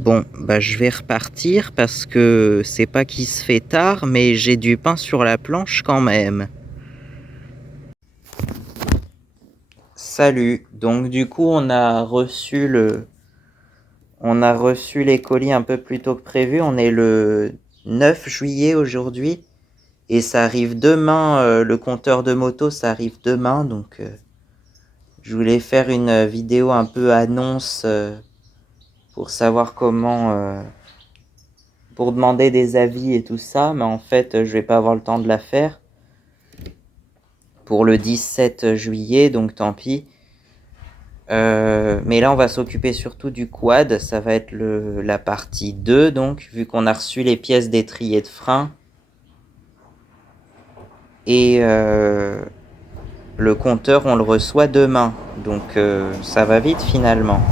Bon, bah, je vais repartir parce que c'est pas qu'il se fait tard, mais j'ai du pain sur la planche quand même. Salut. Donc du coup, on a reçu les colis un peu plus tôt que prévu. On est le 9 juillet aujourd'hui et ça arrive demain. Le compteur de moto, ça arrive demain. Donc je voulais faire une vidéo un peu annonce pour savoir pour demander des avis et tout ça, mais en fait, je vais pas avoir le temps de la faire pour le 17 juillet, donc tant pis. Mais là, on va s'occuper surtout du quad. Ça va être la partie 2, donc, vu qu'on a reçu les pièces d'étrier de frein. Et le compteur, on le reçoit demain. Donc, ça va vite finalement.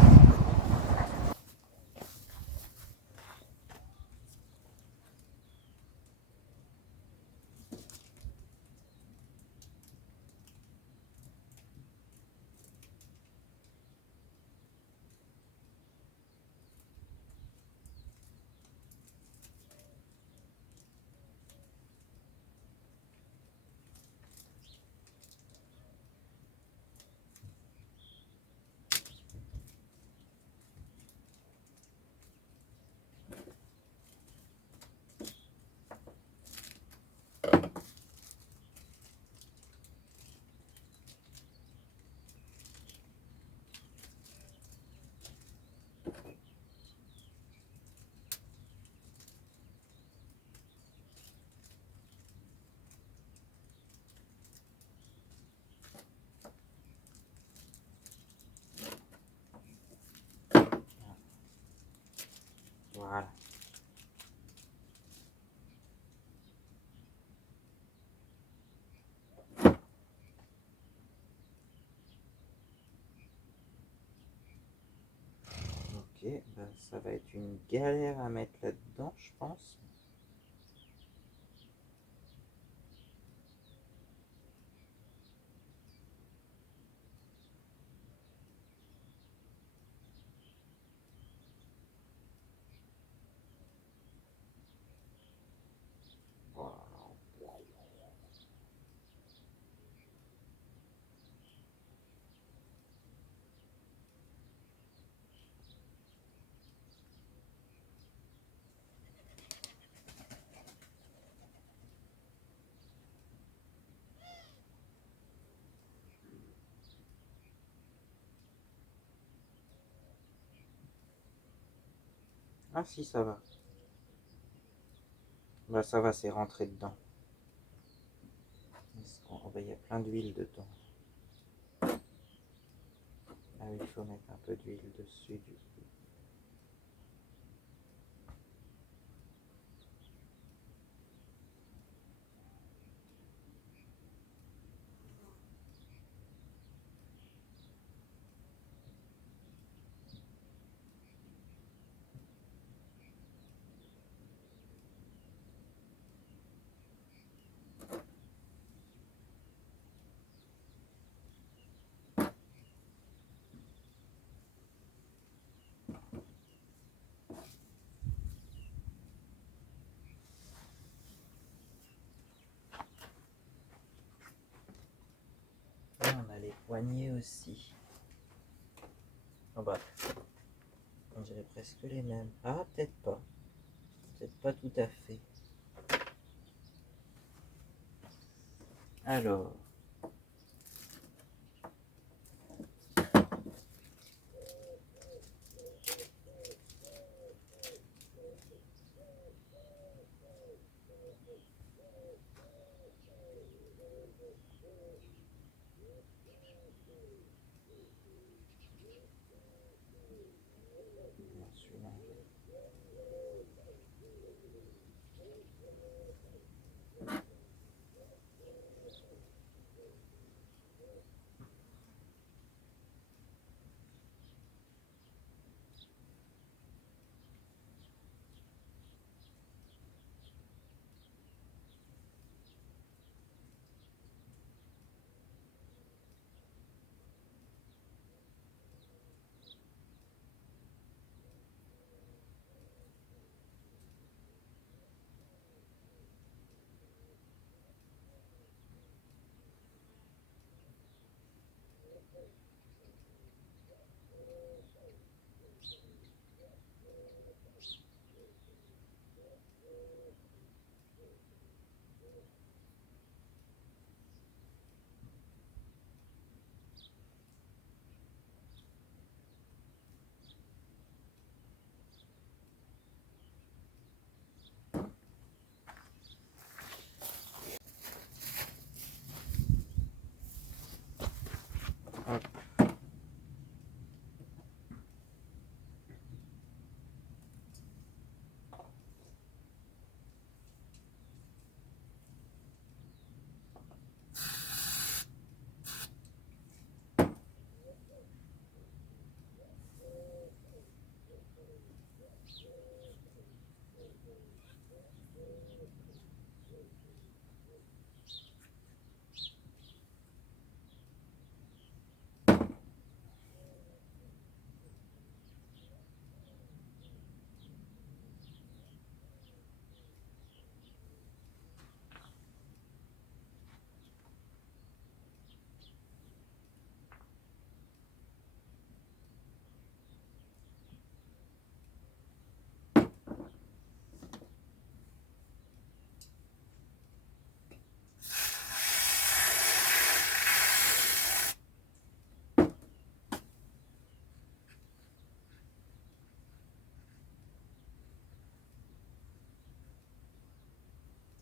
Voilà. Ok, bah, ça va être une galère à mettre là-dedans, je pense. Voilà. Ah si, ça va. Bah ça va, c'est rentré dedans. Oh, bah, il y a plein d'huile dedans. Ah oui, il faut mettre un peu d'huile dessus du coup. Ah, on a les poignets aussi. Oh bah, on dirait presque les mêmes. Ah, peut-être pas. Peut-être pas tout à fait. Alors, celui-là.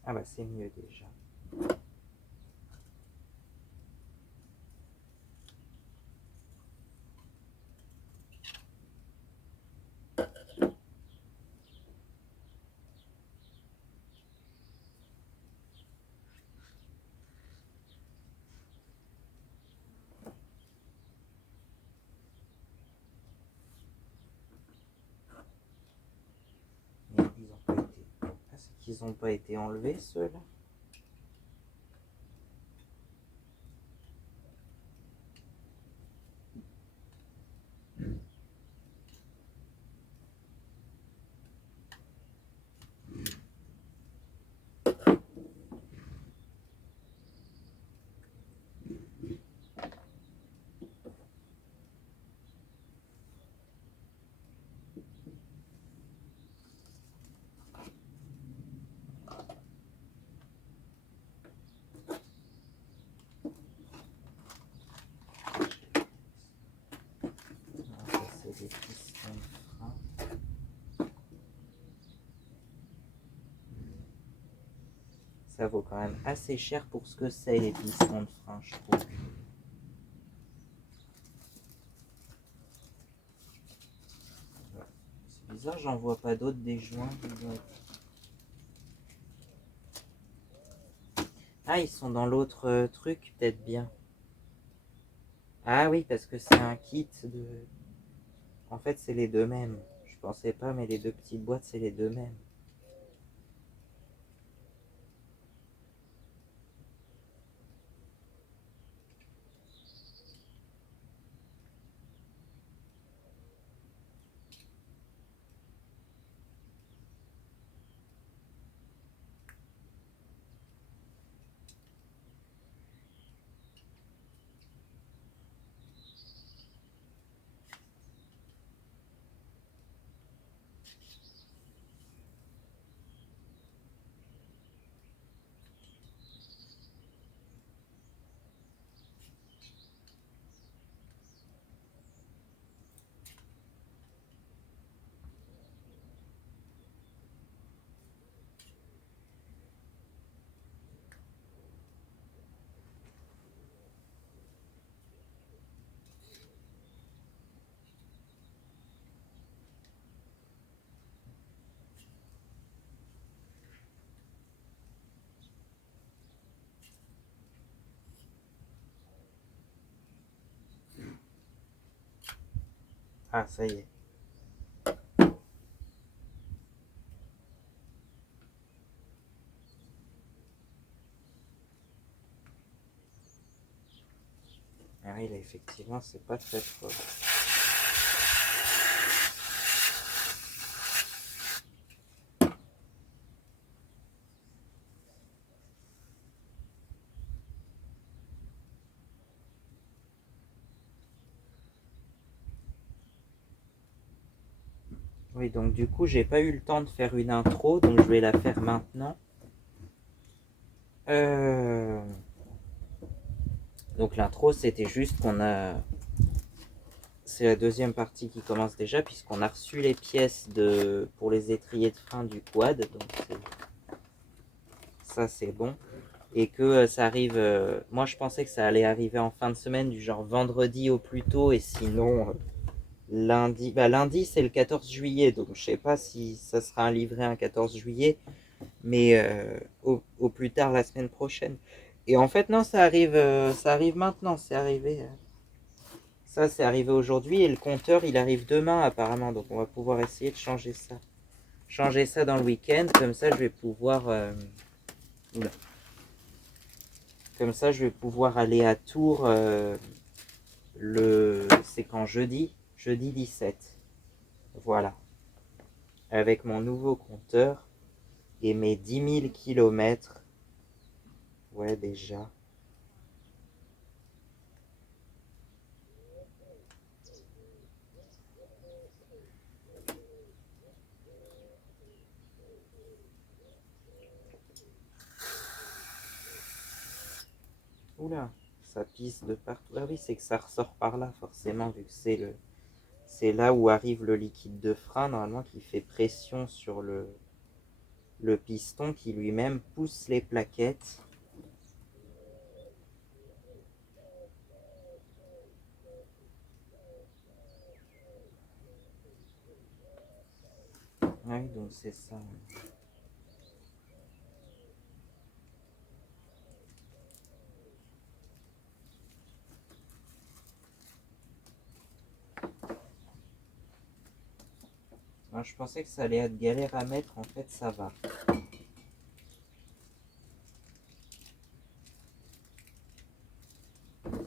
Ah bah c'est mieux déjà. Mais ils ont pas été... Ah, c'est qu'ils n'ont pas été enlevés ceux-là. Ça c'est des pistons de frein. Ça vaut quand même assez cher pour ce que c'est les pistons de frein, je trouve. C'est bizarre, j'en vois pas d'autres des joints. Ah, ils sont dans l'autre truc, peut-être bien. Ah oui, parce que c'est un kit de... En fait, c'est les deux mêmes. Je pensais pas, mais les deux petites boîtes, c'est les deux mêmes. Ah, ça y est. Ah oui, là, effectivement, c'est pas très fort. Oui, donc du coup, j'ai pas eu le temps de faire une intro, donc je vais la faire maintenant. Donc l'intro, c'était juste qu'on a... C'est la deuxième partie qui commence déjà, puisqu'on a reçu les pièces pour les étriers de frein du quad. Donc ça, c'est bon. Et que ça arrive... moi, je pensais que ça allait arriver en fin de semaine, du genre vendredi au plus tôt, et sinon... lundi, bah lundi c'est le 14 juillet, donc je sais pas si ça sera livré un 14 juillet, mais au plus tard la semaine prochaine. Et en fait non, ça arrive maintenant, c'est arrivé. Ça c'est arrivé aujourd'hui et le compteur il arrive demain apparemment, donc on va pouvoir essayer de changer ça. Changer ça dans le week-end, comme ça je vais pouvoir... oula. Comme ça je vais pouvoir aller à Tours c'est quand jeudi? Jeudi 17. Voilà. Avec mon nouveau compteur. Et mes 10 000 kilomètres, ouais déjà. Oula, ça pisse de partout. Ah oui, c'est que ça ressort par là forcément, vu que c'est là où arrive le liquide de frein, normalement, qui fait pression sur le piston qui lui-même pousse les plaquettes. Ah oui, donc c'est ça. Alors, je pensais que ça allait être galère à mettre, en fait ça va.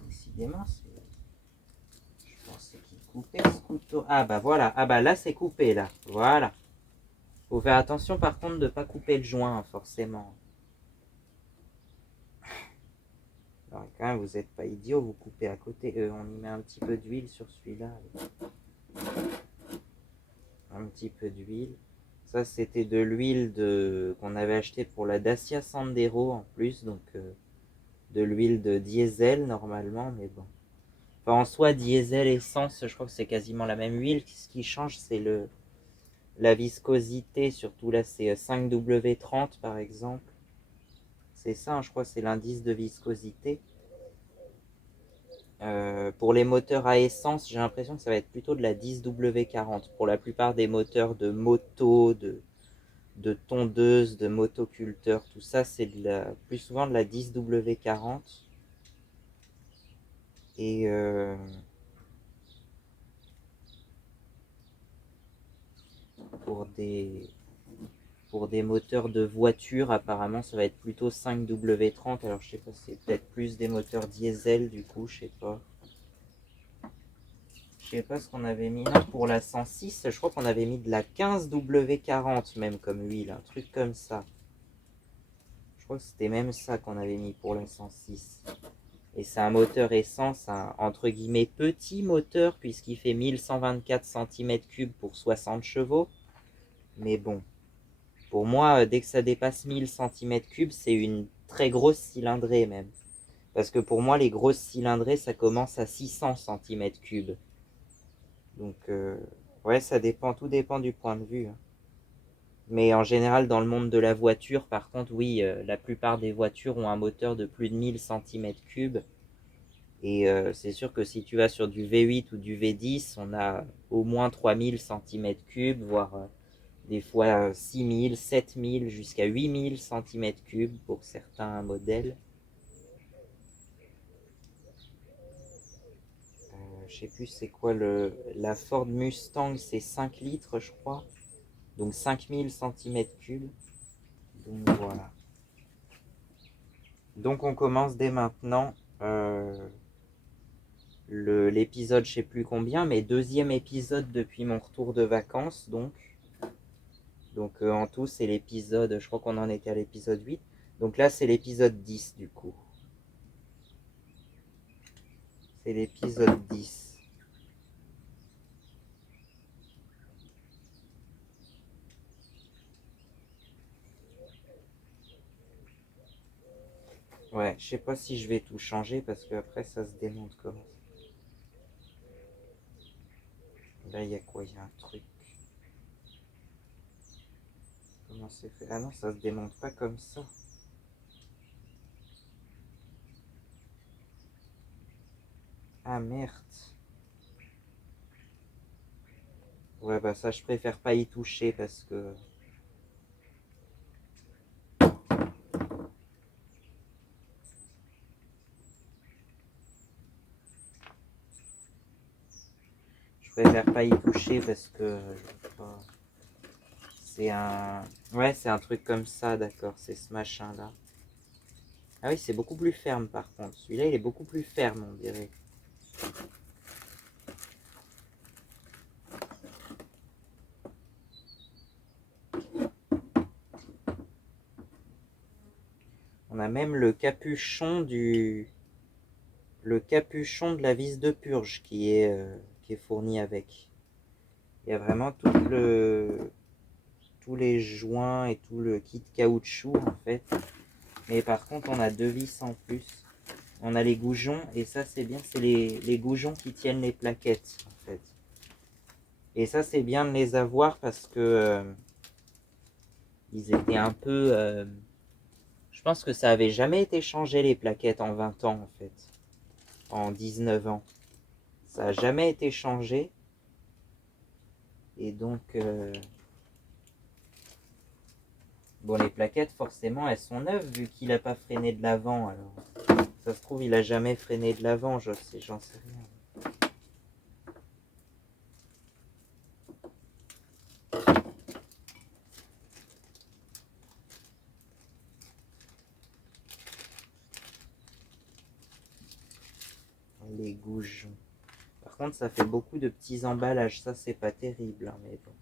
Décidément, je pensais qu'il coupait ce couteau. Ah bah voilà, ah bah là c'est coupé là, voilà. Faut faire attention par contre de ne pas couper le joint, hein, forcément. Alors quand même, vous n'êtes pas idiot, vous coupez à côté. On y met un petit peu d'huile sur celui-là. Un petit peu d'huile. Ça, c'était de l'huile qu'on avait acheté pour la Dacia Sandero en plus, donc de l'huile de diesel normalement, mais bon. Enfin, en soi, diesel, essence, je crois que c'est quasiment la même huile. Ce qui change, c'est la viscosité, surtout là, c'est 5W30 par exemple. C'est ça, hein, je crois, c'est l'indice de viscosité. Pour les moteurs à essence, j'ai l'impression que ça va être plutôt de la 10W40. Pour la plupart des moteurs de moto, de tondeuse, de motoculteur, tout ça, c'est plus souvent de la 10W40. Et pour des, pour des moteurs de voiture, apparemment, ça va être plutôt 5W30. Alors, je sais pas, c'est peut-être plus des moteurs diesel, du coup, je sais pas. Je sais pas ce qu'on avait mis. Non, pour la 106, je crois qu'on avait mis de la 15W40 même comme huile, un truc comme ça. Je crois que c'était même ça qu'on avait mis pour la 106. Et c'est un moteur essence, un entre guillemets petit moteur, puisqu'il fait 1124 cm3 pour 60 chevaux. Mais bon, pour moi, dès que ça dépasse 1000 cm3, c'est une très grosse cylindrée même. Parce que pour moi, les grosses cylindrées, ça commence à 600 cm3. Donc, ouais, ça dépend, tout dépend du point de vue, hein. Mais en général, dans le monde de la voiture, par contre, oui, la plupart des voitures ont un moteur de plus de 1000 cm3. Et c'est sûr que si tu vas sur du V8 ou du V10, on a au moins 3000 cm3, voire des fois 6000, 7000, jusqu'à 8000 cm3 pour certains modèles. Je sais plus c'est quoi la Ford Mustang, c'est 5 litres je crois, donc 5000 cm3. Donc voilà. Donc on commence dès maintenant l'épisode je sais plus combien, mais deuxième épisode depuis mon retour de vacances donc. Donc en tout c'est l'épisode, je crois qu'on en était à l'épisode 8. Donc là c'est l'épisode 10 du coup. C'est l'épisode 10. Ouais, je sais pas si je vais tout changer parce que après ça se démonte comment. Là il y a quoi? Il y a un truc. Comment c'est fait? Ah non, ça se démonte pas comme ça. Ah merde. Ouais bah ça je préfère pas y toucher parce que je préfère pas y toucher parce que c'est un. Ouais, c'est un truc comme ça, d'accord, c'est ce machin là. Ah oui, c'est beaucoup plus ferme par contre. Celui-là il est beaucoup plus ferme on dirait. On a même le capuchon de la vis de purge qui est fourni avec. Il y a vraiment tous les joints et tout le kit caoutchouc en fait. Mais par contre, on a deux vis en plus. On a les goujons et ça c'est bien, c'est les goujons qui tiennent les plaquettes en fait. Et ça c'est bien de les avoir parce que Ils étaient un peu... je pense que ça avait jamais été changé les plaquettes en 20 ans en fait. En 19 ans. Ça a jamais été changé. Et donc... bon, les plaquettes, forcément, elles sont neuves vu qu'il a pas freiné de l'avant. Alors, ça se trouve, il a jamais freiné de l'avant, j'en sais rien. Les goujons. Par contre, ça fait beaucoup de petits emballages. Ça, c'est pas terrible, hein, mais bon.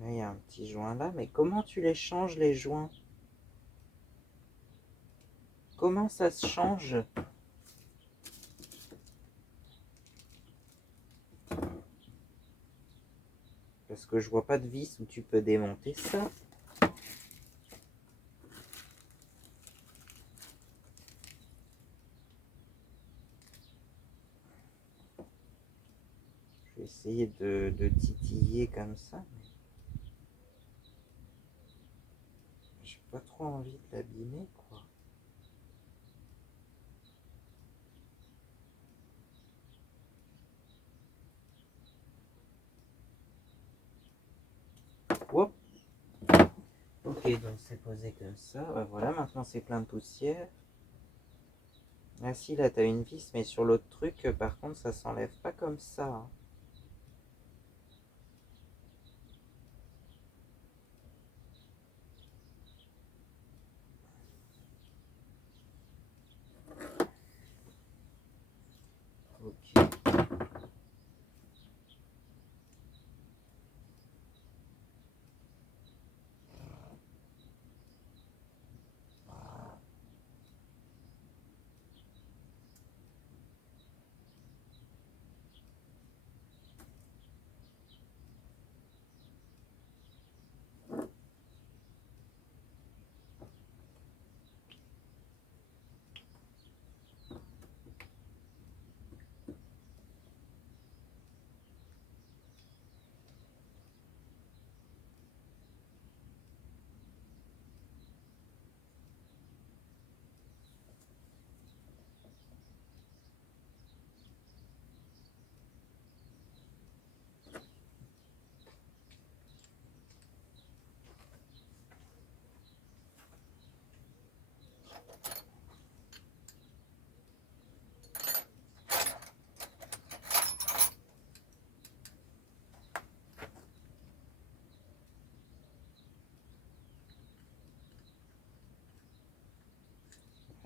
Là, il y a un petit joint là. Mais comment tu les changes, les joints? Comment ça se change? Parce que je vois pas de vis où tu peux démonter ça. Je vais essayer de titiller comme ça. J'ai pas trop envie de l'abîmer, quoi. Hop. Ok, donc c'est posé comme ça. Voilà, maintenant c'est plein de poussière. Ah si, là t'as une vis, mais sur l'autre truc, par contre, ça s'enlève pas comme ça, hein. Ok.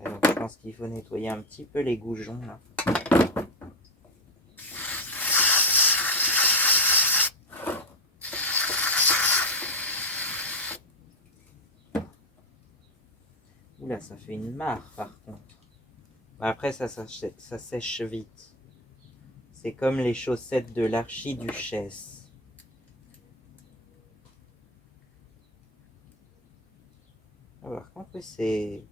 Alors, je pense qu'il faut nettoyer un petit peu les goujons, là. Oula, ça fait une mare, par contre. Après, ça sèche vite. C'est comme les chaussettes de l'archiduchesse. Ah, par contre, oui,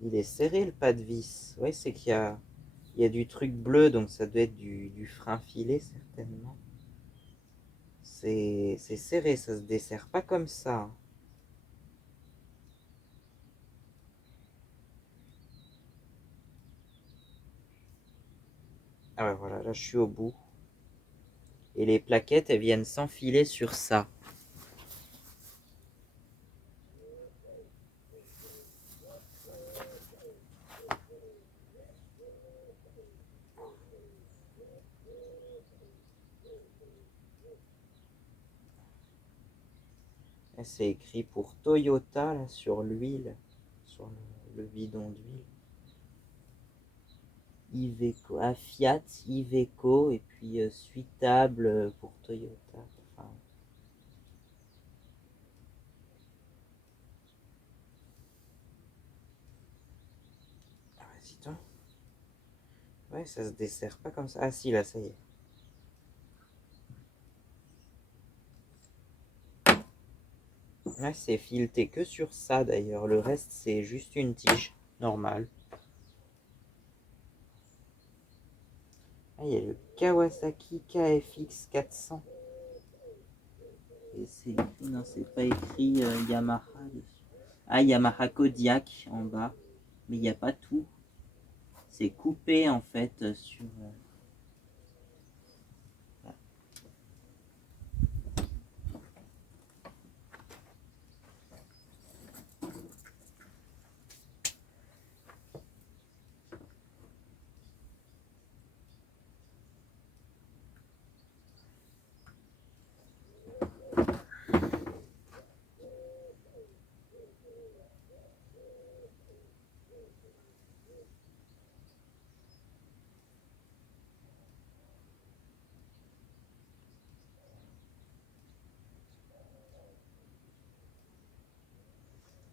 il est serré le pas de vis. Ouais, c'est il y a du truc bleu, donc ça doit être du frein filé certainement. C'est serré, ça se desserre pas comme ça. Ah ouais, voilà, là je suis au bout. Et les plaquettes, elles viennent s'enfiler sur ça. C'est écrit pour Toyota là, sur l'huile, sur le bidon d'huile. Iveco, à Fiat, Iveco, et puis Suitable pour Toyota. Enfin, ah, vas-y, toi. Ouais, ça se dessert pas comme ça. Ah si, là, ça y est. Ouais, c'est fileté que sur ça d'ailleurs. Le reste, c'est juste une tige normale. Ah, il y a le Kawasaki KFX 400. Et c'est écrit, non, c'est pas écrit Yamaha dessus. Ah, Yamaha Kodiak en bas. Mais il n'y a pas tout. C'est coupé en fait sur.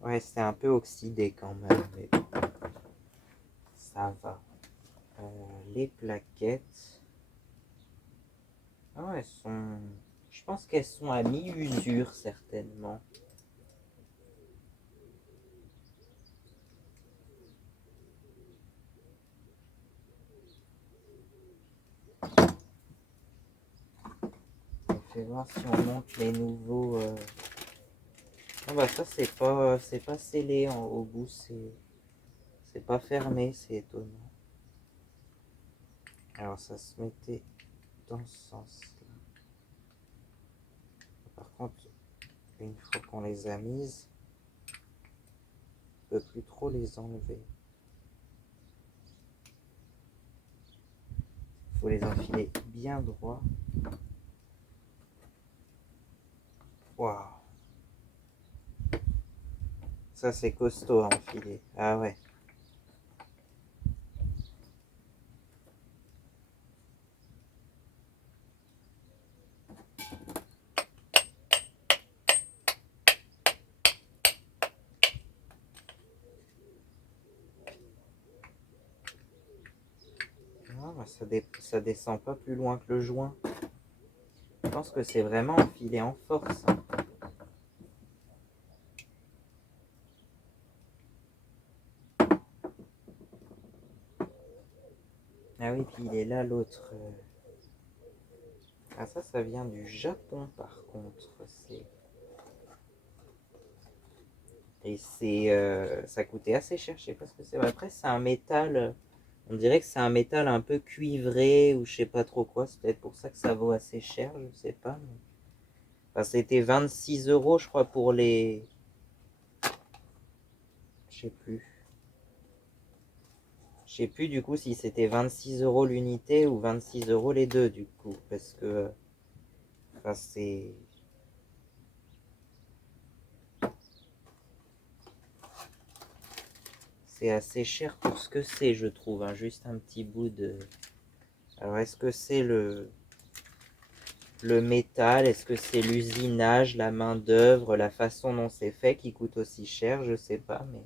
Ouais, c'est un peu oxydé quand même, mais bon, ça va. Les plaquettes. Ah, elles sont. Je pense qu'elles sont à mi-usure certainement. On fait voir si on monte les nouveaux. Ah bah ça c'est pas scellé au bout, c'est pas fermé, c'est étonnant. Alors ça se mettait dans ce sens-là. Par contre, une fois qu'on les a mises, on ne peut plus trop les enlever. Il faut les enfiler bien droit. Waouh! Ça c'est costaud à enfiler. Ah ouais. Ah, bah, ça descend pas plus loin que le joint. Je pense que c'est vraiment enfilé en force, hein. Ah oui, puis il est là l'autre. Ah ça vient du Japon par contre. Et ça coûtait assez cher, je sais pas ce que c'est. Après c'est un métal, on dirait que c'est un métal un peu cuivré ou je sais pas trop quoi. C'est peut-être pour ça que ça vaut assez cher, je sais pas. Enfin, c'était 26 euros je crois pour les. Je sais plus. Je sais plus du coup si c'était 26 euros l'unité ou 26 euros les deux du coup. Parce que enfin, c'est assez cher pour ce que c'est, je trouve, hein. Juste un petit bout de. Alors est-ce que c'est le métal, est-ce que c'est l'usinage, la main d'œuvre, la façon dont c'est fait qui coûte aussi cher, je sais pas, mais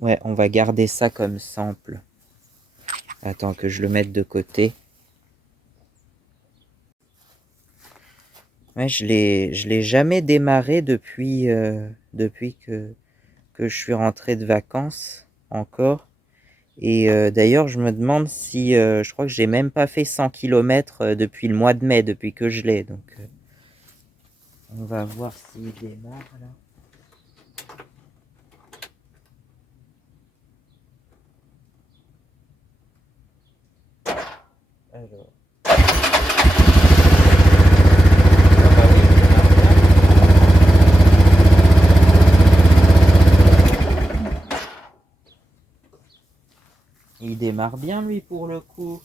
Ouais, on va garder ça comme sample. Attends que je le mette de côté. Ouais, je l'ai jamais démarré depuis que je suis rentré de vacances encore. Et d'ailleurs, je me demande si je crois que j'ai même pas fait 100 km depuis le mois de mai, depuis que je l'ai. Donc, on va voir s'il démarre là. Alors. Ah bah oui, il démarre bien lui pour le coup.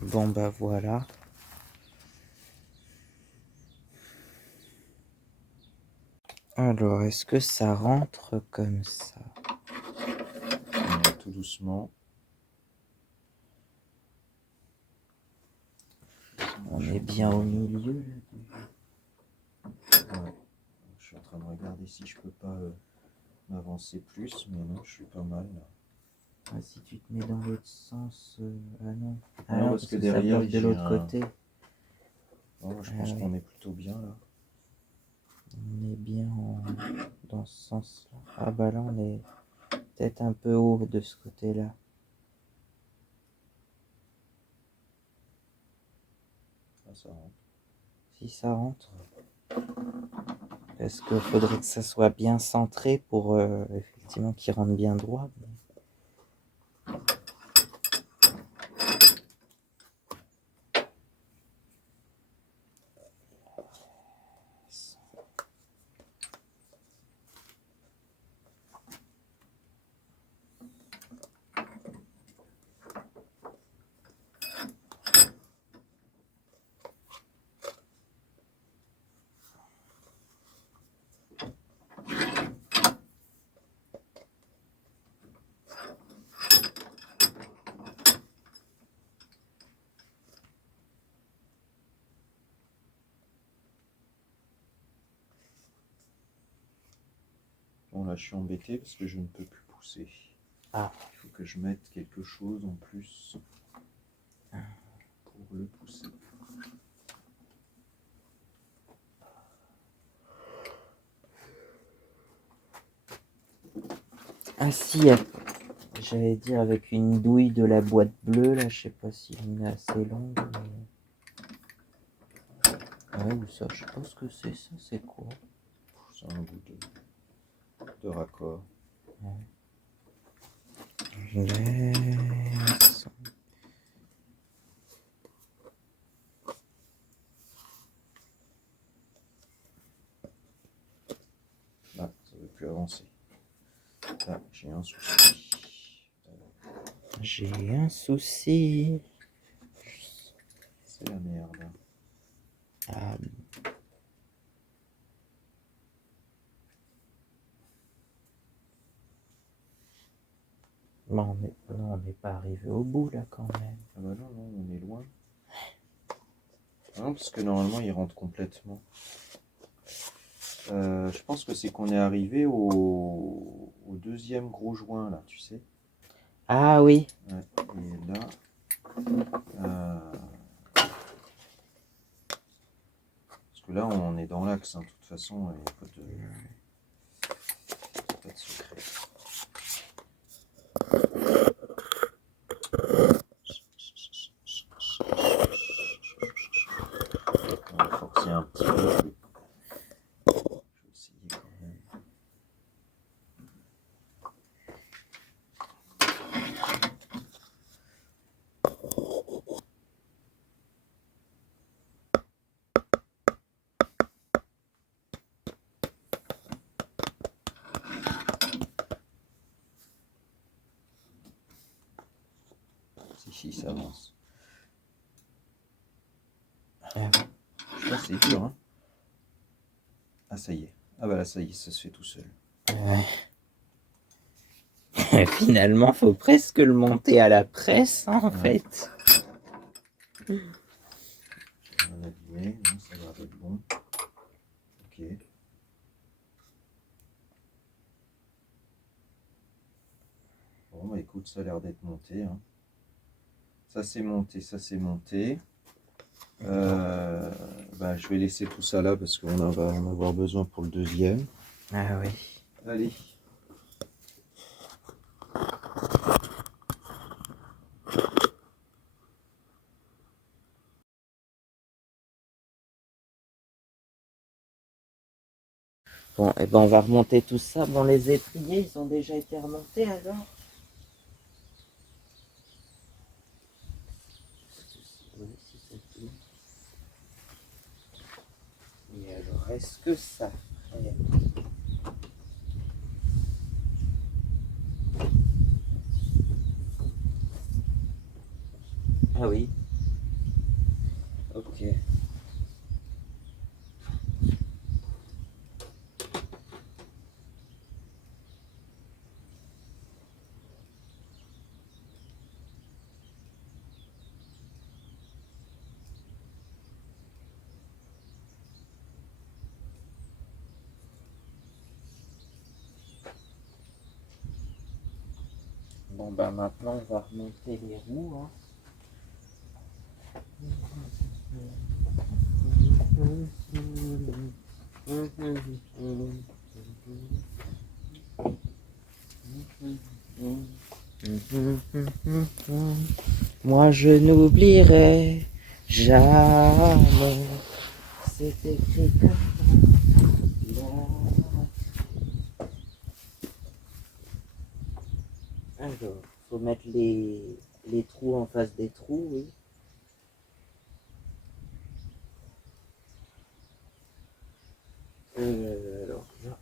Bon bah voilà. Alors, est-ce que ça rentre comme ça? Tout doucement. On est bien au milieu là. Ouais. Je suis en train de regarder si je peux pas m'avancer plus, mais non, je suis pas mal là. Ah, si tu te mets dans l'autre sens, ah non. Ah non, parce que ça derrière, bloque de j'ai l'autre un. côté. Non, je Ah pense oui, qu'on est plutôt bien là. on est bien dans ce sens-là. Ah bah là, on est peut-être un peu haut de ce côté-là. Ah, ça rentre. Si ça rentre. Parce qu'il faudrait que ça soit bien centré pour effectivement qu'il rentre bien droit. Bon, là, je suis embêté parce que je ne peux plus pousser. Ah. Il faut que je mette quelque chose en plus pour le pousser. Ah si, j'allais dire avec une douille de la boîte bleue, là, je sais pas si elle est assez longue. Mais... ouais, ou ça, je sais pas ce que c'est, ça, c'est quoi? C'est un bout de raccord. Ouais. Je laisse. Là, ça ne veut plus avancer. Là, j'ai un souci. J'ai un souci. C'est la merde. Ah. Bon, on n'est pas arrivé au bout là quand même. Ah bah non, non, on est loin. Non, parce que normalement, il rentre complètement. Je pense que c'est qu'on est arrivé au deuxième gros joint, là, tu sais. Ah oui. Ouais. Et là, parce que là, on est dans l'axe, hein, de toute façon, il n'y a pas de secret. On va forcer un petit peu. Je vais essayer quand même. Si, ça avance. Ah, Ça, c'est dur, hein. Ah, ça y est. Ah bah là, ça y est, ça se fait tout seul. ouais. Finalement, faut presque le monter à la presse, hein, en fait. J'ai rien abîmé, non, ça va être bon. Ok. écoute, ça a l'air d'être monté. Hein. Ça c'est monté, ça c'est monté. Je vais laisser tout ça là parce qu'on va en avoir besoin pour le deuxième. Ah oui. Allez. Bon, et ben on va remonter tout ça. Bon, les étriers, ils ont déjà été remontés alors? Et alors, est-ce que ça ferait... Ah oui. Ok. Bon, ben maintenant, on va remonter les roues. Hein. Moi, je n'oublierai jamais. C'est écrit comme ça. Alors, faut mettre les trous en face des trous, oui. Alors là.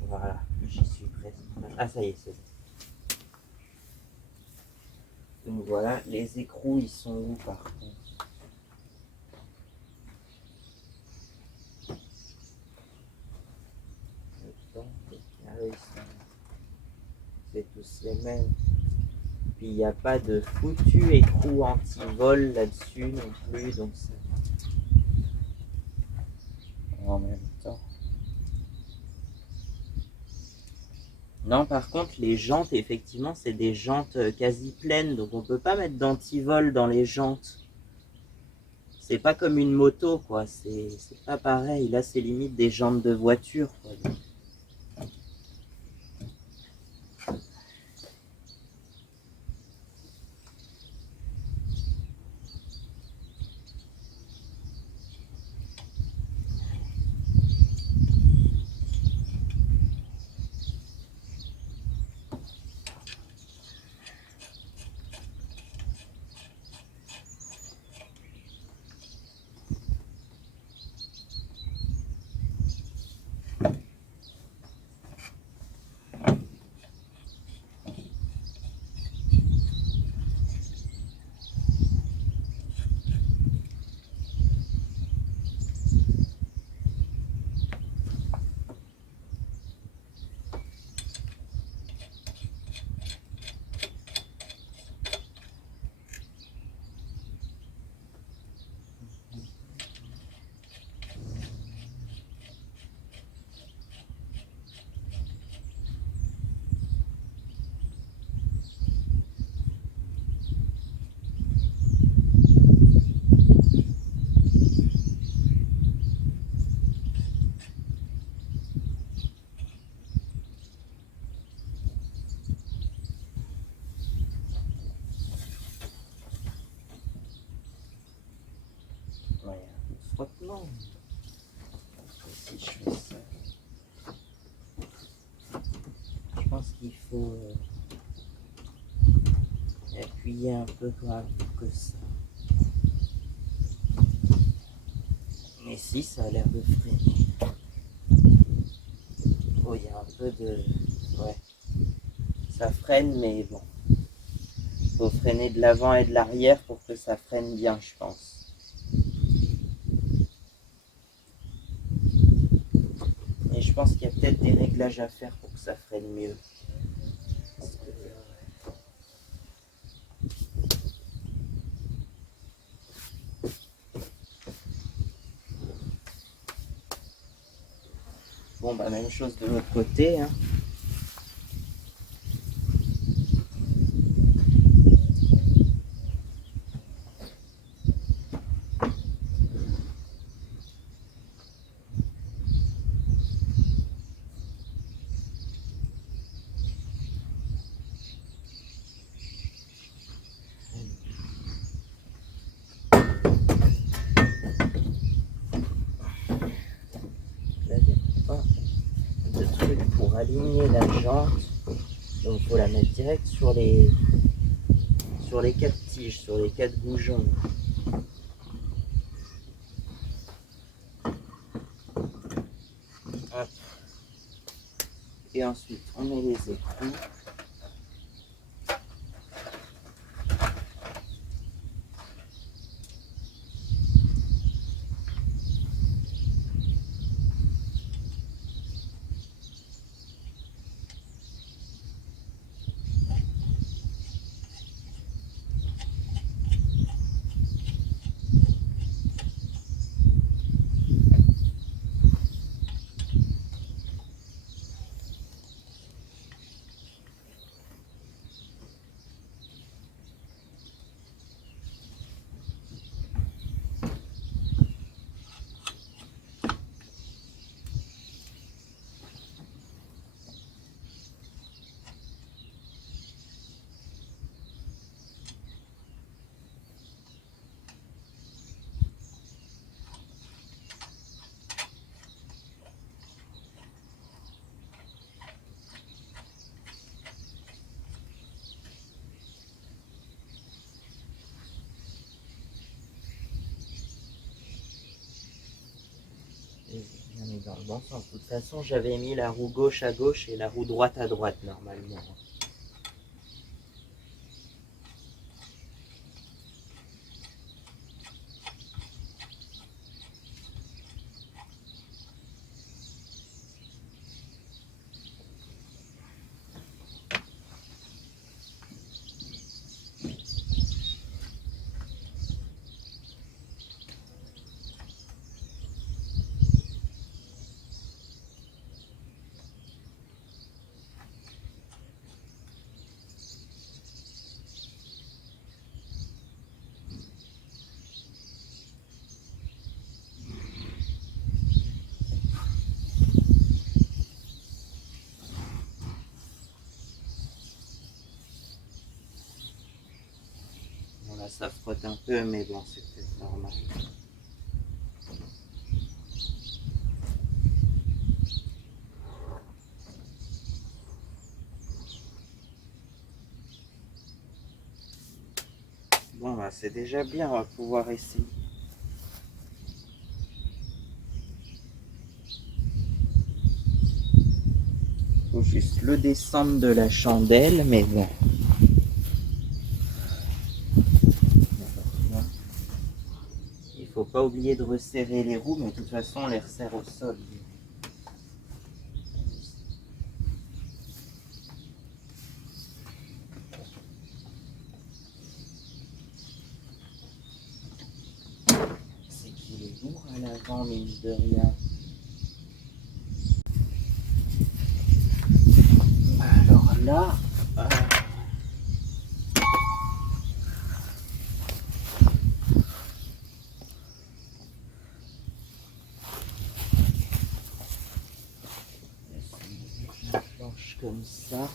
Voilà, j'y suis presque. Ah, ça y est, c'est bon. Donc voilà, les écrous, ils sont où par contre? Ah oui, c'est tous les mêmes. Puis il n'y a pas de foutu écrou anti-vol là-dessus non plus, donc ça... En même temps. Non, par contre, les jantes, effectivement, c'est des jantes quasi pleines, donc on peut pas mettre d'antivol dans les jantes. C'est pas comme une moto, quoi, c'est pas pareil. Là, c'est limite des jantes de voiture, quoi. Ouais, un peu de frottement. Si je fais ça, je pense qu'il faut appuyer un peu quand même pour que ça. Mais si, ça a l'air de freiner. Oh, il y a un peu de... Ouais. Ça freine, mais bon. Il faut freiner de l'avant et de l'arrière pour que ça freine bien, je pense. Et je pense qu'il y a peut-être des réglages à faire pour que ça freine mieux. Bon, bah, même chose de l'autre côté, hein. Là, il n'y a pas de truc pour aligner la jante. Donc il faut la mettre direct sur les 4 tiges, sur les 4 boujons. Hop. Et ensuite on met les écrous. Et bien mis dans le bon sens. De toute façon, j'avais mis la roue gauche à gauche et la roue droite à droite normalement. Bon là ça frotte un peu, mais bon c'est peut-être normal. Bon bah c'est déjà bien, on va pouvoir essayer. Faut juste le descendre de la chandelle, mais bon. Il faut pas oublier de resserrer les roues, mais de toute façon on les resserre au sol. C'est qu'il est lourd à l'avant, mine de rien. Alors là, une planche comme ça.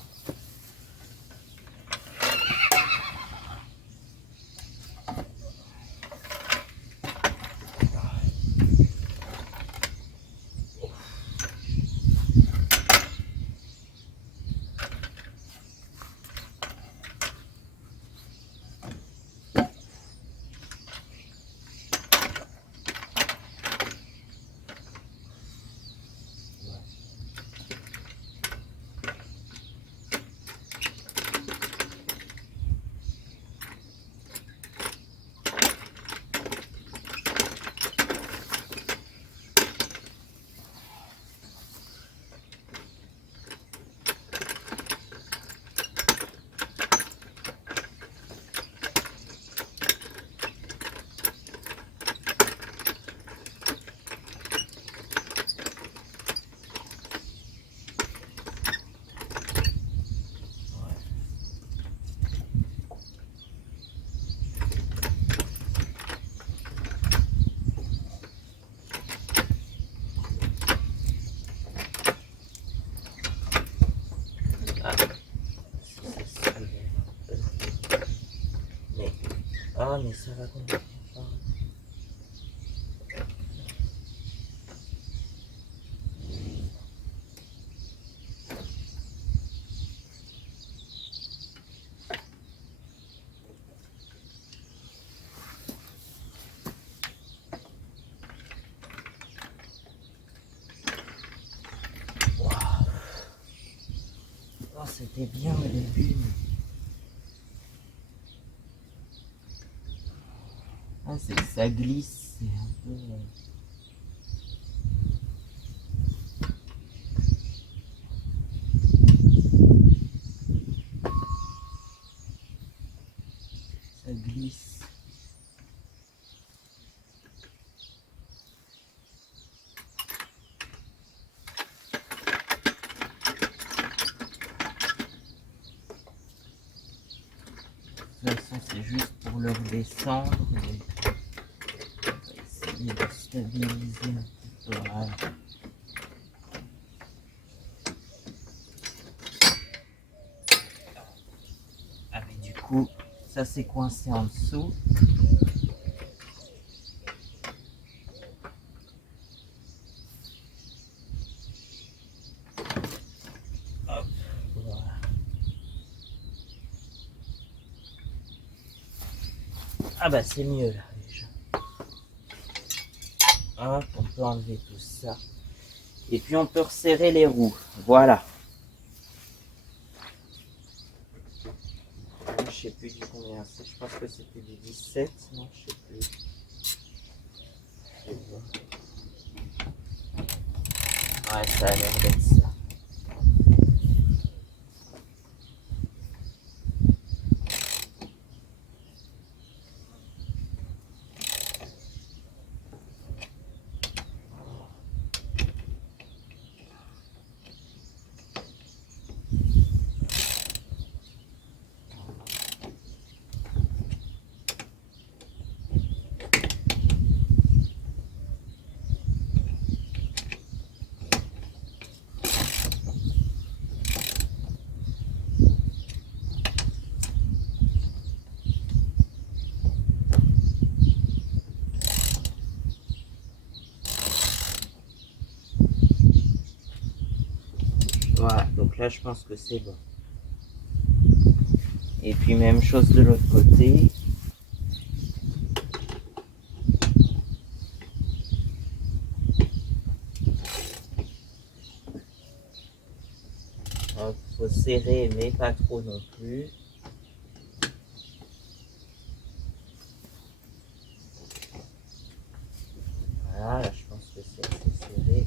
Ah, mais ça va complètement pas. Oh, c'était bien au début. Ah, c'est que ça glisse, c'est un peu... Ça glisse. De toute façon, c'est juste pour le redescendre. Donc, on va essayer de stabiliser un petit peu. Voilà. Ah, mais du coup, ça c'est coincé en dessous. Hop, voilà. Ah bah c'est mieux là déjà. Hop, on peut enlever tout ça. Et puis on peut resserrer les roues. Voilà. Je sais plus du combien c'est. Je pense que c'était du 17. Non, je sais plus. Je sais pas. Ouais, ça a l'air d'être ça. Voilà, donc là je pense que c'est bon. Et puis même chose de l'autre côté. Il faut serrer mais pas trop non plus. Voilà, là je pense que c'est assez serré.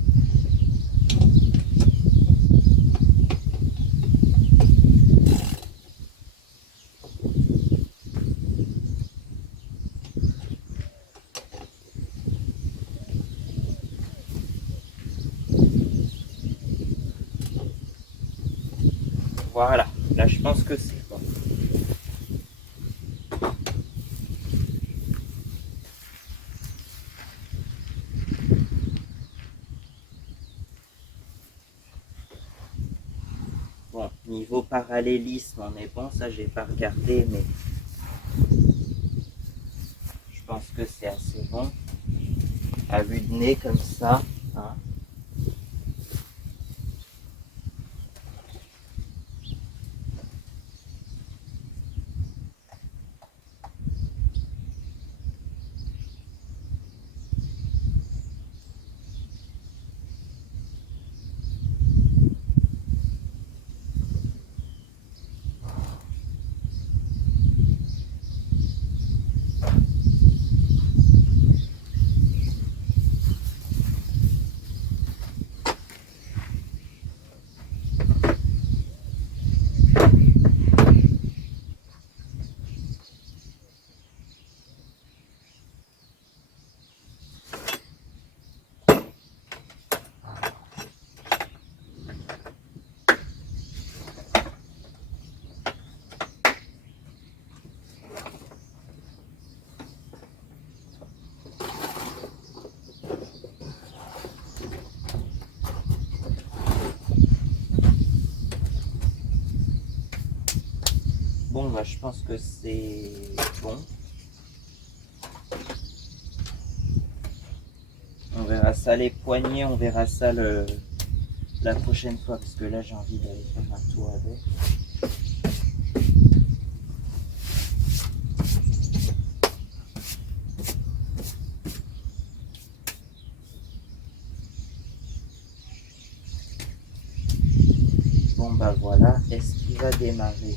Voilà, là je pense que c'est bon. Bon, niveau parallélisme, on est bon, ça j'ai pas regardé, mais je pense que c'est assez bon. À vue de nez comme ça. Hein. Bon, bah, je pense que c'est bon. verra ça les poignets, on verra ça la prochaine fois, parce que là j'ai envie d'aller faire un tour avec. Bon bah voilà, est-ce qu'il va démarrer?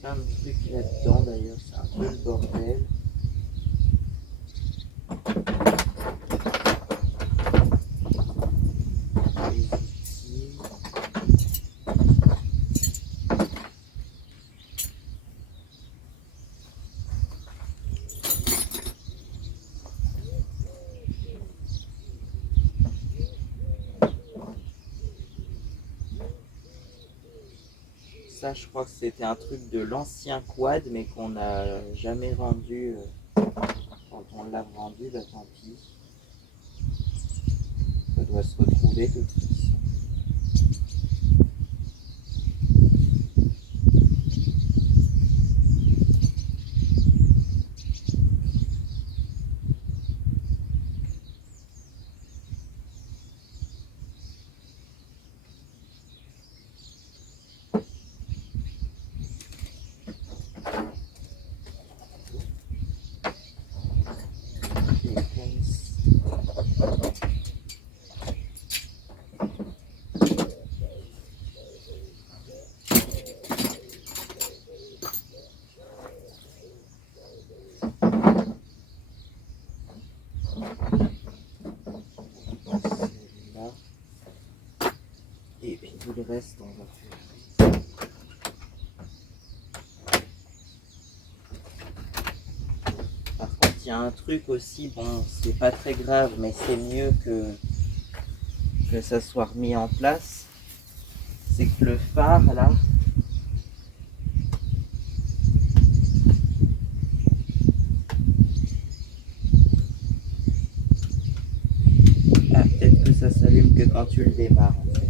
Plein de trucs là-dedans d'ailleurs, c'est un peu le bordel. Les outils. Ça, je crois que c'était un truc de l'ancien quad, mais qu'on n'a jamais vendu. Quand on l'a vendu, bah tant pis. Ça doit se retrouver de toute façon. Et puis tout le reste, on va faire. Par contre, il y a un truc aussi, bon, c'est pas très grave, mais c'est mieux que ça soit remis en place. C'est que le phare, là, ah, peut-être que ça s'allume que quand tu le démarres, en fait.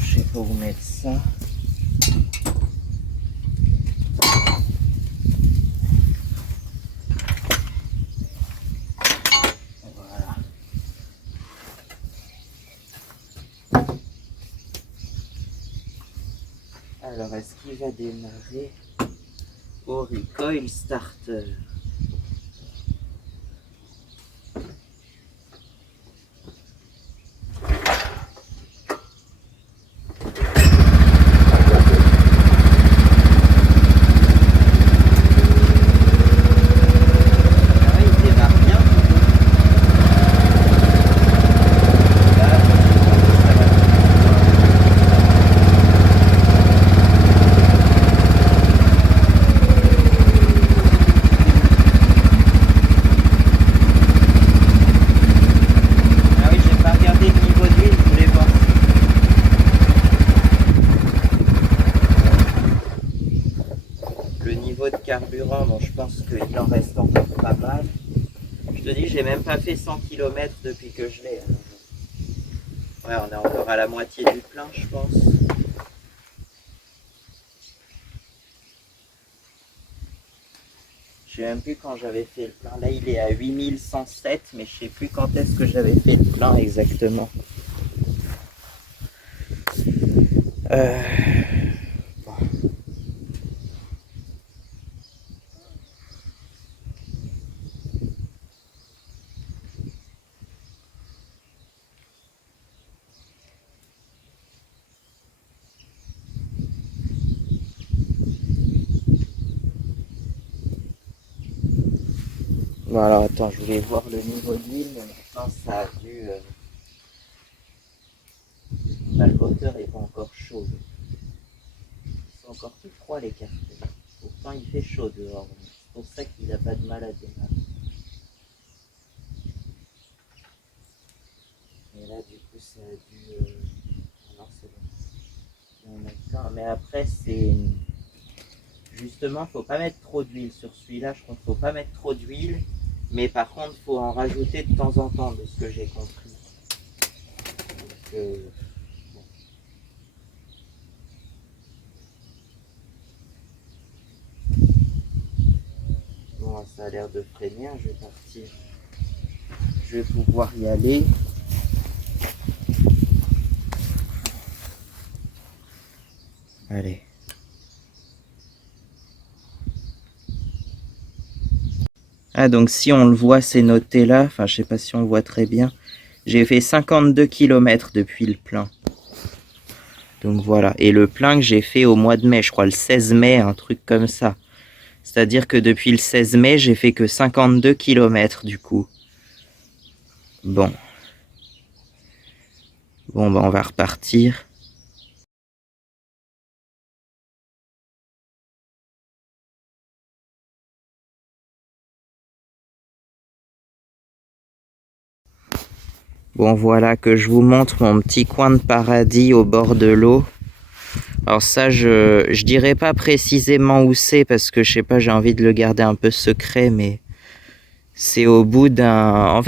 Je sais pas où mettre ça. Voilà. Alors, est-ce qu'il va démarrer au recoil starter? Carburant, bon, je pense qu'il en reste encore pas mal. Je te dis, j'ai même pas fait 100 km depuis que je l'ai. Ouais, on est encore à la moitié du plein, je pense. Je sais même plus quand j'avais fait le plein. Là, il est à 8107, mais je sais plus quand est-ce que j'avais fait le plein exactement. Bon, alors attends, je voulais voir le niveau d'huile, mais maintenant ça a dû. Le moteur n'est pas encore chaud. Ils sont encore tout froids les carters. Pourtant il fait chaud dehors. C'est pour ça qu'il n'a pas de mal à démarrer. Et là, du coup, ça a dû... Non, c'est bon. Il y en a plein. Mais après, c'est... Justement, faut pas mettre trop d'huile sur celui-là. Je crois qu'il faut pas mettre trop d'huile. Mais par contre, faut en rajouter de temps en temps, de ce que j'ai compris. Donc, bon, ça a l'air de freiner. Je vais partir. Je vais pouvoir y aller. Allez. Ah, donc si on le voit, c'est noté là. Enfin, je sais pas si on le voit très bien. J'ai fait 52 km depuis le plein. Donc voilà. Et le plein que j'ai fait au mois de mai, je crois le 16 mai, un truc comme ça. C'est-à-dire que depuis le 16 mai, j'ai fait que 52 km du coup. Bon. Bon, bah on va repartir. Bon, voilà que je vous montre mon petit coin de paradis au bord de l'eau. Alors ça, je dirais pas précisément où c'est parce que je sais pas, j'ai envie de le garder un peu secret, mais c'est au bout d'un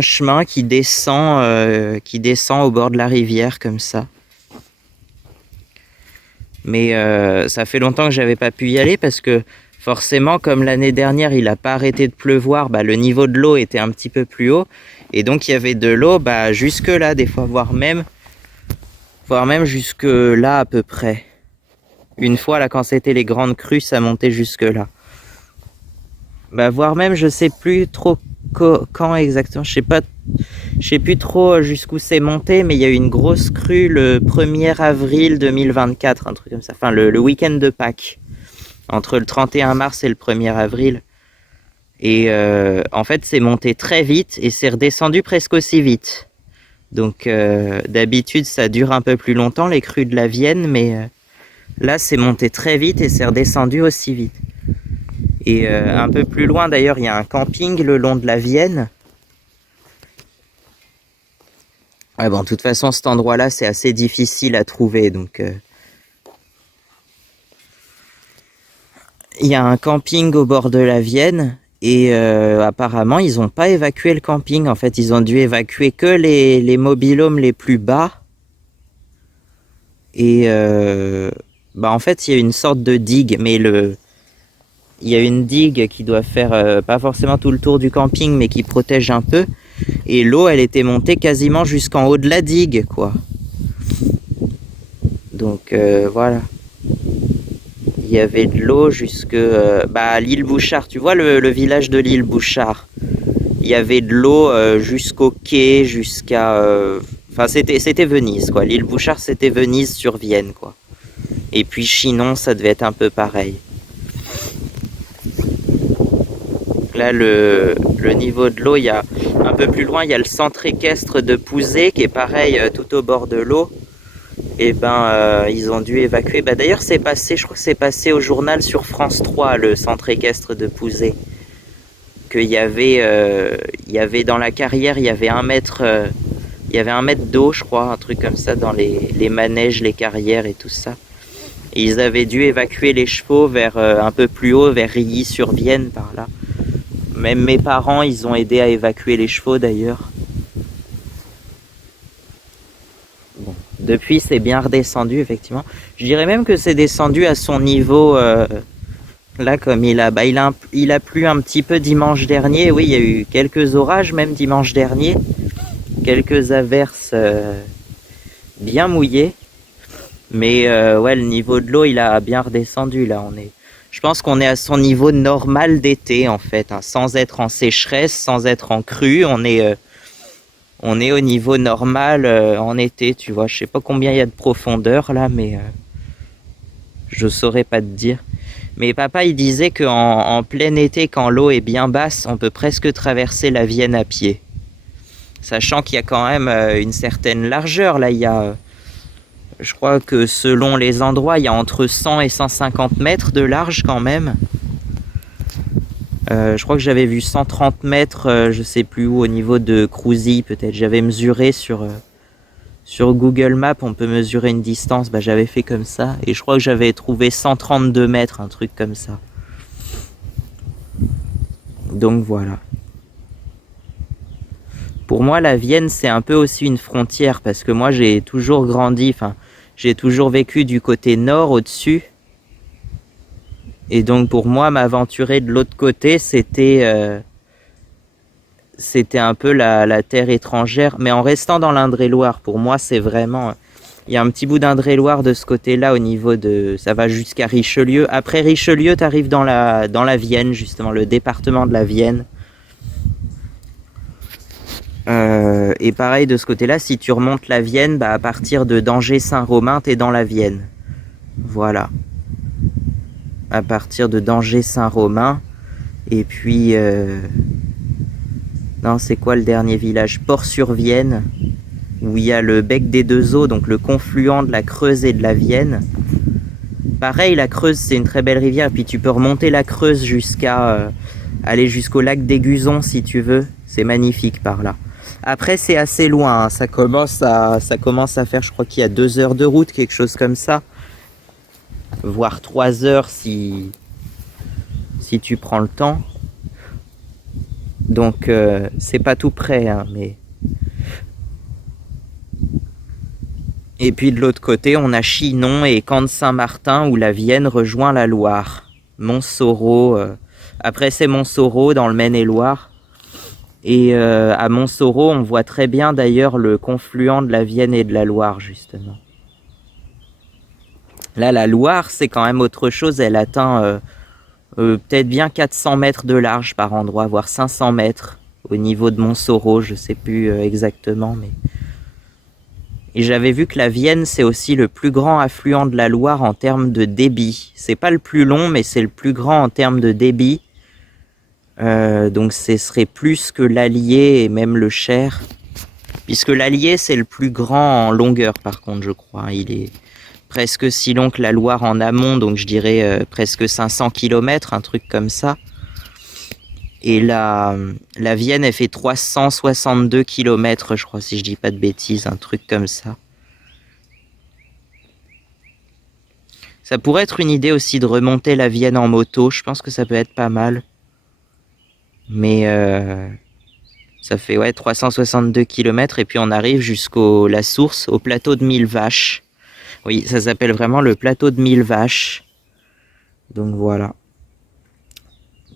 chemin qui descend au bord de la rivière comme ça. Mais ça fait longtemps que j'avais pas pu y aller parce que forcément, comme l'année dernière, il a pas arrêté de pleuvoir, bah, le niveau de l'eau était un petit peu plus haut. Et donc, il y avait de l'eau bah, jusque là, des fois, voire même jusque là à peu près. Une fois, là, quand c'était les grandes crues, ça montait jusque là. Bah, voire même, je sais plus trop quand exactement. Je sais plus trop jusqu'où c'est monté, mais il y a eu une grosse crue le 1er avril 2024, un truc comme ça. Enfin, le week-end de Pâques. Entre le 31 mars et le 1er avril. Et en fait, c'est monté très vite et c'est redescendu presque aussi vite. Donc d'habitude, ça dure un peu plus longtemps, les crues de la Vienne, mais là, c'est monté très vite et c'est redescendu aussi vite. Et un peu plus loin, d'ailleurs, il y a un camping le long de la Vienne. Ouais, bon, de toute façon, cet endroit-là, c'est assez difficile à trouver, donc... Il y a un camping au bord de la Vienne et apparemment ils n'ont pas évacué le camping. En fait, ils ont dû évacuer que les mobil-homes les plus bas. Et bah en fait, il y a une sorte de digue, mais il y a une digue qui doit faire pas forcément tout le tour du camping, mais qui protège un peu. Et l'eau, elle était montée quasiment jusqu'en haut de la digue, quoi. Donc voilà. Il y avait de l'eau jusque à l'île Bouchard. Tu vois le village de l'île Bouchard. Il y avait de l'eau jusqu'au quai, jusqu'à... Enfin, c'était Venise, quoi. L'île Bouchard, c'était Venise sur Vienne, quoi. Et puis Chinon, ça devait être un peu pareil. Là, le niveau de l'eau, il y a un peu plus loin, il y a le centre équestre de Pouzet, qui est pareil, tout au bord de l'eau. Et ils ont dû évacuer. D'ailleurs, c'est passé, je crois que c'est passé au journal sur France 3, le centre équestre de Pouzet. Qu'il y avait dans la carrière, il y avait 1 mètre d'eau, je crois, un truc comme ça, dans les manèges, les carrières et tout ça. Et ils avaient dû évacuer les chevaux vers un peu plus haut, vers Rilly-sur-Vienne, par là. Même mes parents, ils ont aidé à évacuer les chevaux, d'ailleurs. Bon. Depuis, c'est bien redescendu, effectivement. Je dirais même que c'est descendu à son niveau... Là, comme il a plu un petit peu dimanche dernier. Oui, il y a eu quelques orages, même dimanche dernier. Quelques averses bien mouillées. Mais ouais, le niveau de l'eau, il a bien redescendu, là. Je pense qu'on est à son niveau normal d'été, en fait. Hein, sans être en sécheresse, sans être en crue. On est au niveau normal en été, tu vois. Je sais pas combien il y a de profondeur, là, mais je saurais pas te dire. Mais papa, il disait qu'en plein été, quand l'eau est bien basse, on peut presque traverser la Vienne à pied. Sachant qu'il y a quand même une certaine largeur. Là, il y a, je crois que selon les endroits, il y a entre 100 et 150 mètres de large quand même. Je crois que j'avais vu 130 mètres, je sais plus où, au niveau de Cruzy peut-être. J'avais mesuré sur Google Maps, on peut mesurer une distance, bah, j'avais fait comme ça. Et je crois que j'avais trouvé 132 mètres, un truc comme ça. Donc voilà. Pour moi, la Vienne, c'est un peu aussi une frontière, parce que moi, j'ai toujours grandi, enfin, j'ai toujours vécu du côté nord, au-dessus. Et donc pour moi, m'aventurer de l'autre côté, c'était un peu la terre étrangère. Mais en restant dans l'Indre-et-Loire, pour moi, c'est vraiment... Il y a un petit bout d'Indre-et-Loire de ce côté-là, au niveau de... Ça va jusqu'à Richelieu. Après Richelieu, tu arrives dans la Vienne, justement, le département de la Vienne. Et pareil, de ce côté-là, si tu remontes la Vienne, bah, à partir de Danger-Saint-Romain, tu es dans la Vienne. Voilà. À partir de Danger-Saint-Romain. Et puis... Non, c'est quoi le dernier village? Port-sur-Vienne, où il y a le bec des deux eaux, donc le confluent de la Creuse et de la Vienne. Pareil, la Creuse, c'est une très belle rivière. Et puis tu peux remonter la Creuse jusqu'à... aller jusqu'au lac d'Aiguzon, si tu veux. C'est magnifique par là. Après, c'est assez loin. Hein. Ça commence à faire, je crois qu'il y a 2 heures de route, quelque chose comme ça. Voire 3 heures si tu prends le temps. Donc c'est pas tout près, hein, mais... Et puis de l'autre côté, on a Chinon et Camp-de-Saint-Martin, où la Vienne rejoint la Loire. Montsoreau, après c'est Montsoreau dans le Maine-et-Loire. Et à Montsoreau, on voit très bien d'ailleurs le confluent de la Vienne et de la Loire, justement. Là, la Loire, c'est quand même autre chose. Elle atteint peut-être bien 400 mètres de large par endroit, voire 500 mètres au niveau de Montsoreau, je sais plus exactement. Mais... Et j'avais vu que la Vienne, c'est aussi le plus grand affluent de la Loire en termes de débit. C'est pas le plus long, mais c'est le plus grand en termes de débit. Donc ce serait plus que l'Allier et même le Cher. Puisque l'Allier, c'est le plus grand en longueur, par contre, je crois. Il est presque si long que la Loire en amont, donc je dirais presque 500 km, un truc comme ça. Et la Vienne, elle fait 362 km, je crois, si je dis pas de bêtises, un truc comme ça. Ça pourrait être une idée aussi de remonter la Vienne en moto, je pense que ça peut être pas mal. Mais ça fait ouais 362 km et puis on arrive jusqu'au la source, au plateau de 1000 vaches. Oui, ça s'appelle vraiment le plateau de 1000 vaches. Donc voilà.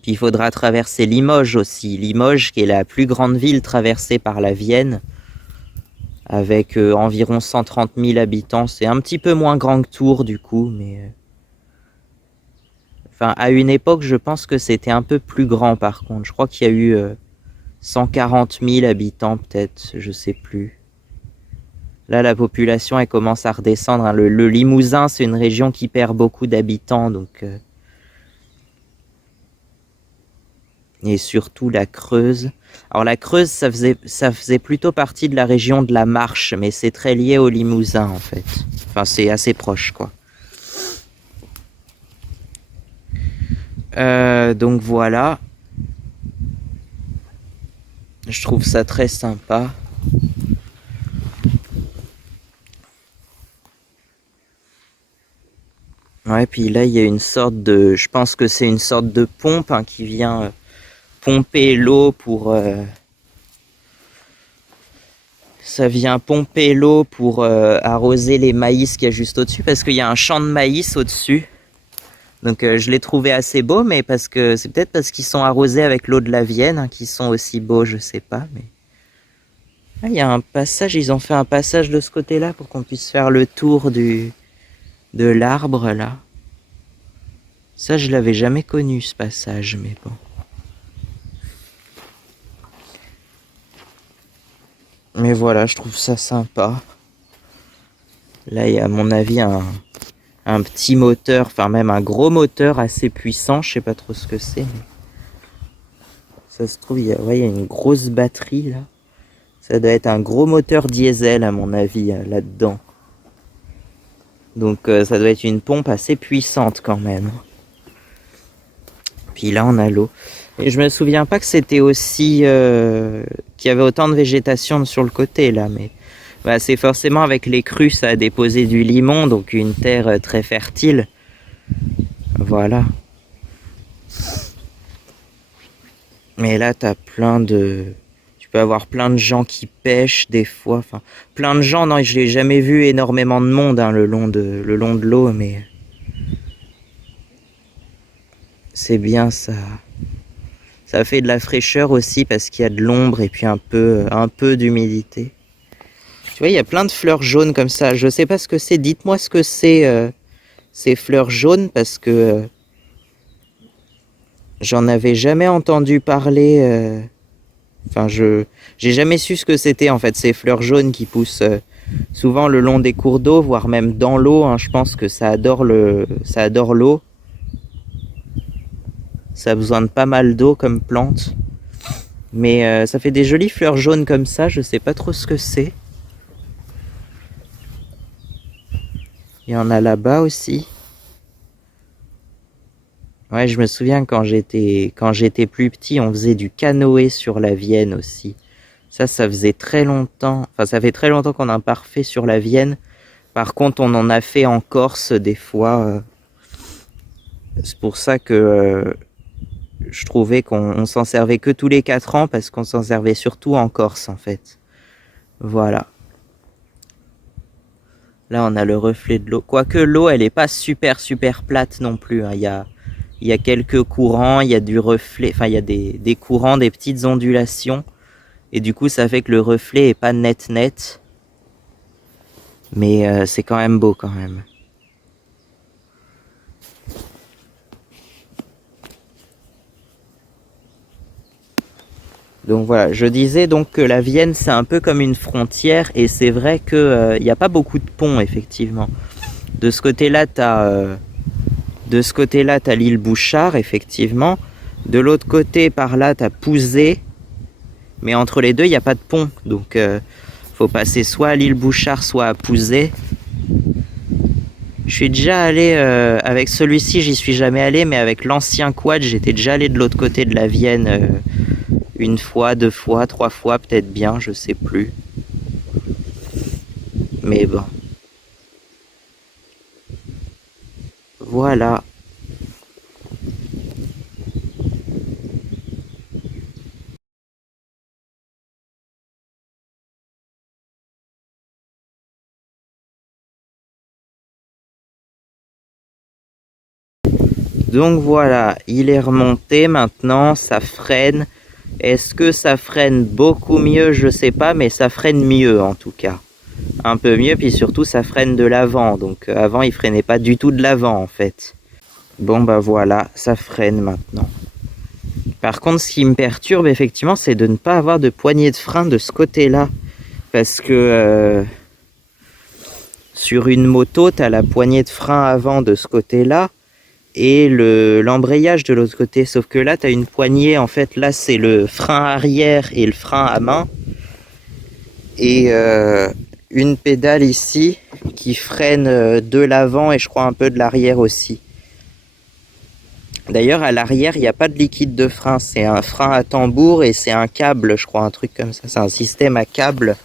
Puis il faudra traverser Limoges aussi. Limoges qui est la plus grande ville traversée par la Vienne. Avec environ 130 000 habitants. C'est un petit peu moins grand que Tours du coup, mais... Enfin, à une époque, je pense que c'était un peu plus grand par contre. Je crois qu'il y a eu 140 000 habitants peut-être, je sais plus. Là, la population, elle commence à redescendre. Hein. Le Limousin, c'est une région qui perd beaucoup d'habitants, donc... Et surtout la Creuse. Alors la Creuse, ça faisait plutôt partie de la région de la Marche, mais c'est très lié au Limousin en fait. Enfin, c'est assez proche, quoi. Donc voilà. Je trouve ça très sympa. Ouais, puis là, il y a une sorte de... Je pense que c'est une sorte de pompe hein, qui vient pomper l'eau pour... Ça vient pomper l'eau pour arroser les maïs qu'il y a juste au-dessus, parce qu'il y a un champ de maïs au-dessus. Donc je l'ai trouvé assez beau, mais parce que c'est peut-être parce qu'ils sont arrosés avec l'eau de la Vienne, hein, qu'ils sont aussi beaux, je sais pas. Mais ah, il y a un passage, ils ont fait un passage de ce côté-là pour qu'on puisse faire le tour de l'arbre là. Ça, je l'avais jamais connu ce passage, mais bon. Mais voilà, je trouve ça sympa. Là, il y a à mon avis un petit moteur, enfin même un gros moteur assez puissant, je sais pas trop ce que c'est. Mais... Ça se trouve, il y a une grosse batterie là. Ça doit être un gros moteur diesel à mon avis là-dedans. Donc ça doit être une pompe assez puissante quand même. Puis là on a l'eau. Et je me souviens pas que c'était aussi... qu'il y avait autant de végétation sur le côté là, mais bah, c'est forcément avec les crues, ça a déposé du limon, donc une terre très fertile. Voilà. Mais là, t'as plein de... Tu peux avoir plein de gens qui pêchent des fois. Enfin, plein de gens, non, je l'ai jamais vu énormément de monde le long de l'eau, mais... C'est bien ça. Ça fait de la fraîcheur aussi parce qu'il y a de l'ombre et puis un peu d'humidité. Tu vois, il y a plein de fleurs jaunes comme ça. Je sais pas ce que c'est. Dites-moi ce que c'est ces fleurs jaunes parce que j'en avais jamais entendu parler. Enfin, j'ai jamais su ce que c'était en fait ces fleurs jaunes qui poussent souvent le long des cours d'eau, voire même dans l'eau. Hein. Je pense que ça adore l'eau. Ça a besoin de pas mal d'eau comme plante. Mais ça fait des jolies fleurs jaunes comme ça. Je sais pas trop ce que c'est. Il y en a là-bas aussi. Ouais, je me souviens quand j'étais plus petit, on faisait du canoë sur la Vienne aussi. Ça faisait très longtemps. Enfin, ça fait très longtemps qu'on n'a pas refait sur la Vienne. Par contre, on en a fait en Corse des fois. C'est pour ça que je trouvais qu'on s'en servait que tous les 4 ans parce qu'on s'en servait surtout en Corse en fait. Voilà. Là, on a le reflet de l'eau. Quoique l'eau, elle est pas super plate non plus. Hein. Il y a quelques courants, il y a du reflet, enfin il y a des courants, des petites ondulations. Et du coup, ça fait que le reflet est pas net. Mais c'est quand même beau quand même. Donc voilà, je disais donc que la Vienne c'est un peu comme une frontière et c'est vrai que y a pas beaucoup de ponts effectivement. De ce côté-là, t'as l'île Bouchard effectivement. De l'autre côté, par là, t'as Pouzet. Mais entre les deux, il n'y a pas de pont. Donc faut passer soit à l'île Bouchard, soit à Pouzet. Je suis déjà allé avec celui-ci, j'y suis jamais allé, mais avec l'ancien quad, j'étais déjà allé de l'autre côté de la Vienne une fois, 2 fois, 3 fois, peut-être bien, je sais plus. Mais bon. Voilà. Donc voilà, il est remonté maintenant, ça freine. Est-ce que ça freine beaucoup mieux? Je sais pas, mais ça freine mieux en tout cas. Un peu mieux, puis surtout ça freine de l'avant. Donc avant il freinait pas du tout de l'avant en fait. Bon bah voilà, ça freine maintenant. Par contre, ce qui me perturbe effectivement, c'est de ne pas avoir de poignée de frein de ce côté-là. Parce que sur une moto, tu as la poignée de frein avant de ce côté-là et l'embrayage de l'autre côté. Sauf que là, tu as une poignée, en fait, là, c'est le frein arrière et le frein à main. Et une pédale ici qui freine de l'avant et je crois un peu de l'arrière aussi. D'ailleurs, à l'arrière, il n'y a pas de liquide de frein. C'est un frein à tambour et c'est un câble, je crois, un truc comme ça. C'est un système à câble.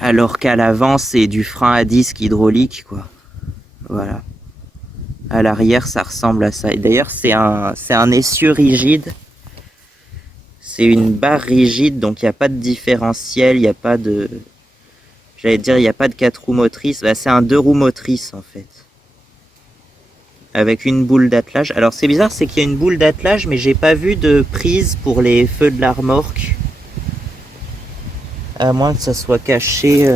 Alors qu'à l'avant, c'est du frein à disque hydraulique, quoi. Voilà. À l'arrière, ça ressemble à ça. Et d'ailleurs, c'est un essieu rigide. C'est une barre rigide, donc il n'y a pas de différentiel, il n'y a pas de... J'allais dire, il n'y a pas de 4 roues motrices. Bah, c'est un 2 roues motrices, en fait. Avec une boule d'attelage. Alors c'est bizarre, c'est qu'il y a une boule d'attelage, mais j'ai pas vu de prise pour les feux de la remorque. À moins que ça soit caché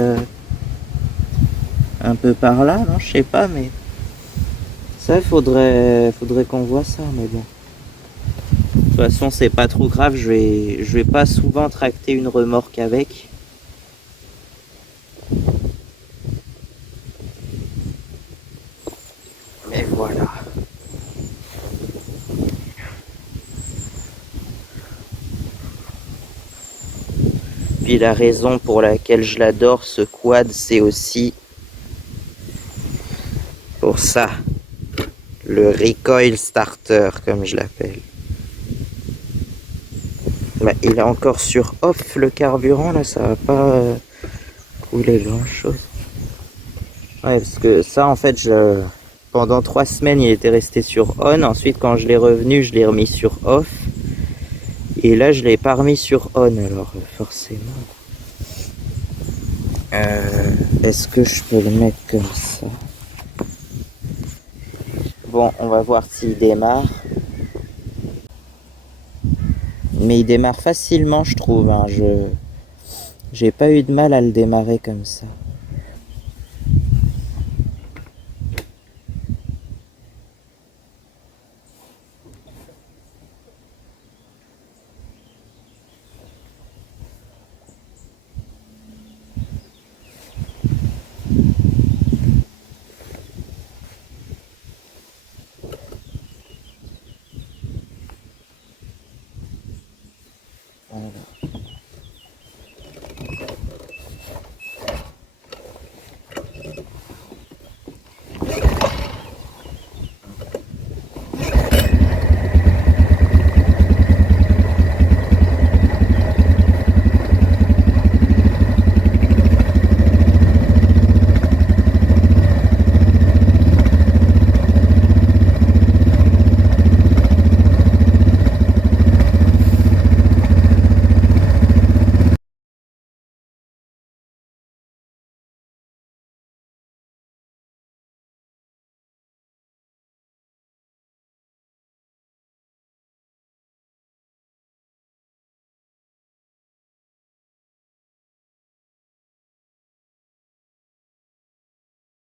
un peu par là, non, je sais pas, mais ça faudrait qu'on voit ça, mais bon. De toute façon, c'est pas trop grave, je vais pas souvent tracter une remorque avec. Mais voilà. Puis la raison pour laquelle je l'adore, ce quad, c'est aussi pour ça. Le recoil starter, comme je l'appelle. Bah, il est encore sur off le carburant, là, ça va pas couler grand chose. Ouais, parce que ça, en fait, pendant 3 semaines, il était resté sur on. Ensuite, quand je l'ai revenu, je l'ai remis sur off. Et là, je l'ai pas remis sur on, alors forcément. Est-ce que je peux le mettre comme ça? Bon, on va voir s'il démarre. Mais il démarre facilement, je trouve. Hein. J'ai pas eu de mal à le démarrer comme ça.